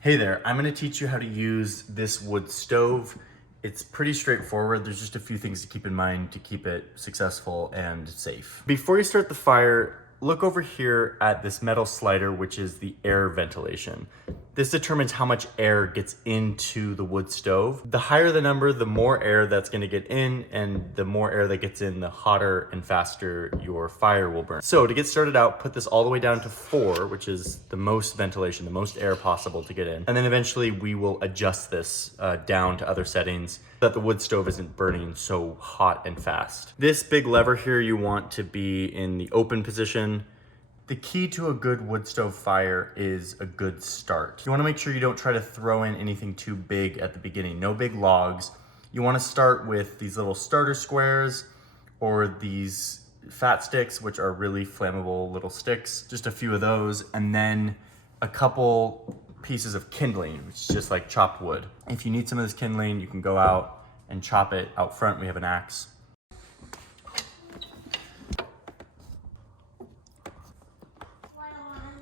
Hey there, I'm gonna teach you how to use this wood stove. It's pretty straightforward. There's just a few things to keep in mind to keep it successful and safe. Before you start the fire, look over here at this metal slider, which is the air ventilation. This determines how much air gets into the wood stove. The higher the number, the more air that's gonna get in, and the more air that gets in, the hotter and faster your fire will burn. So to get started out, put this all the way down to 4, which is the most ventilation, the most air possible to get in. And then eventually we will adjust this down to other settings so that the wood stove isn't burning so hot and fast. This big lever here you want to be in the open position. The key to a good wood stove fire is a good start. You wanna make sure you don't try to throw in anything too big at the beginning. No big logs. You wanna start with these little starter squares or these fat sticks, which are really flammable little sticks. Just a few of those, and then a couple pieces of kindling, which is just like chopped wood. If you need some of this kindling, you can go out and chop it out front. We have an axe.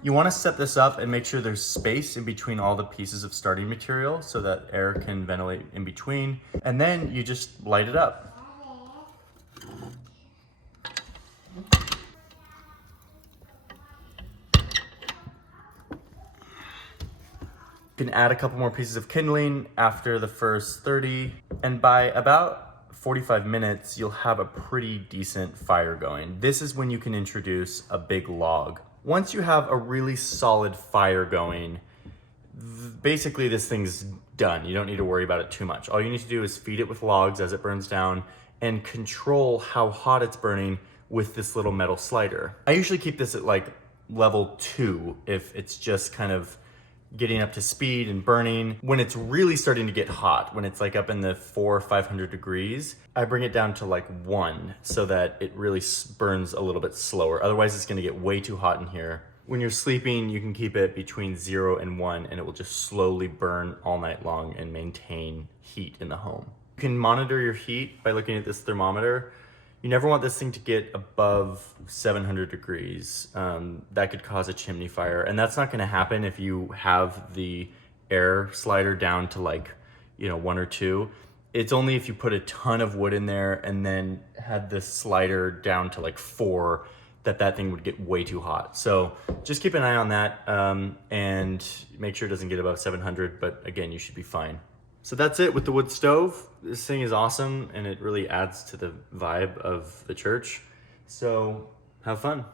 You want to set this up and make sure there's space in between all the pieces of starting material so that air can ventilate in between. And then you just light it up. You can add a couple more pieces of kindling after the first 30, and by about 45 minutes, you'll have a pretty decent fire going. This is when you can introduce a big log. Once you have a really solid fire going, basically this thing's done. You don't need to worry about it too much. All you need to do is feed it with logs as it burns down and control how hot it's burning with this little metal slider. I usually keep this at like level 2 if it's just kind of getting up to speed and burning. When it's really starting to get hot, when it's like up in the 400 or 500 degrees, I bring it down to like 1 so that it really burns a little bit slower. Otherwise it's gonna get way too hot in here. When you're sleeping, you can keep it between 0 and 1 and it will just slowly burn all night long and maintain heat in the home. You can monitor your heat by looking at this thermometer. You never want this thing to get above 700 degrees. That could cause a chimney fire, and that's not gonna happen if you have the air slider down to like, 1 or 2. It's only if you put a ton of wood in there and then had the slider down to like 4 that thing would get way too hot. So just keep an eye on that and make sure it doesn't get above 700, but again, you should be fine. So that's it with the wood stove. This thing is awesome and it really adds to the vibe of the church. So have fun.